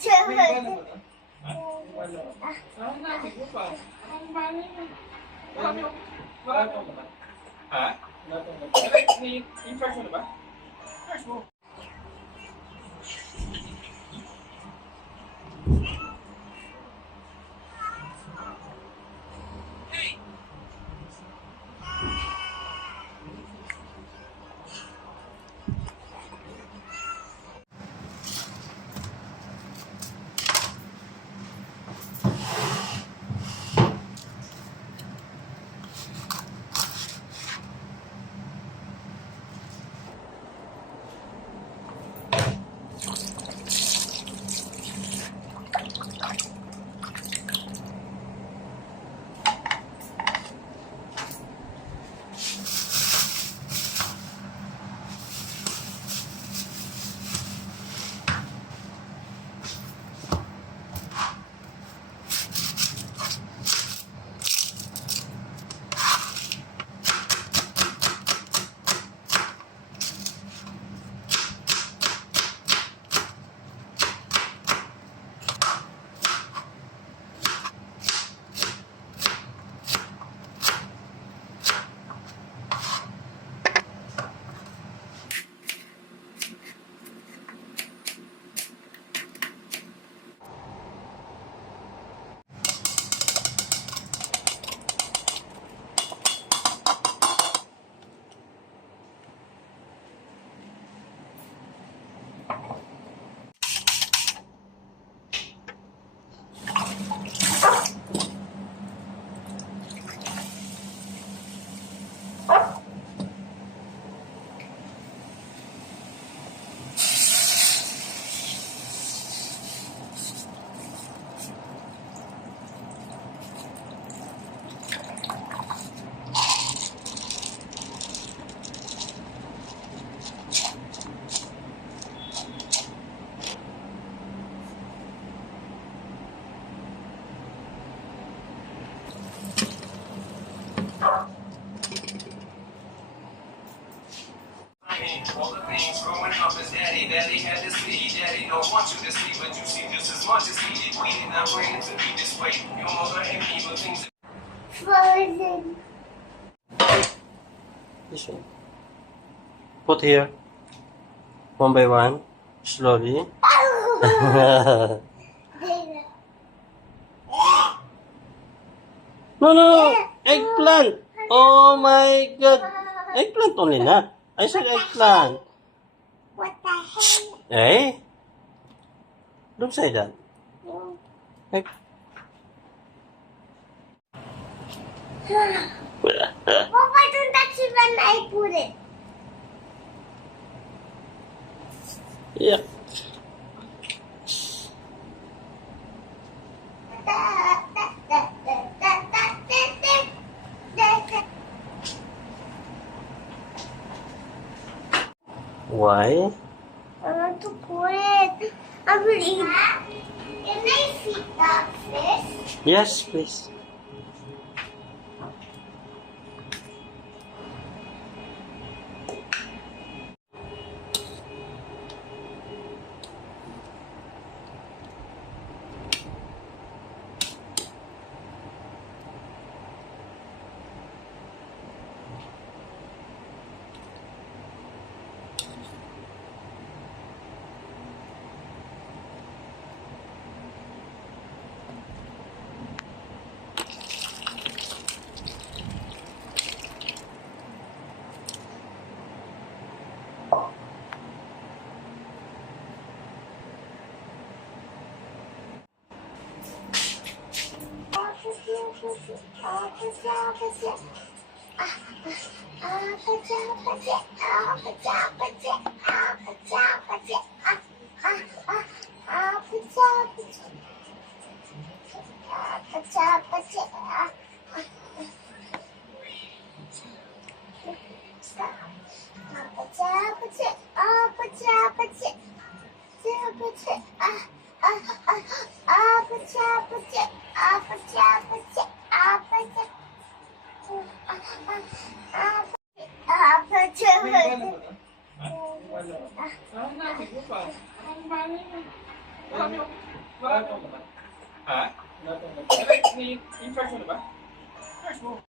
May bala ba na? Ha? May bala ba? Namin mo pa. Ang bala mo. Marami ako ba? Ha? May in-charge mo na ba? Charge mo. All the things growing up as daddy had to see. Daddy don't want you to see, but you see just as much as he did. We did not bring it to be this way. Your mother and me, but things. Frozen. This one. Put here. One by one. Slowly. No. Eggplant. Oh my God. Eggplant only na. I said eggplant. What the hell? Eh? Don't say that. Egg. Why don't touch it when I put it? Yeah. Why? I want to put it. I will eat. Can I feed the fish? Yes, please. May bala ba na? Ha? May bala ba? Namin mo pa. Ang bala mo. Marami ako. Marami ako naman. Ha? Yung charge mo na ba? Charge mo.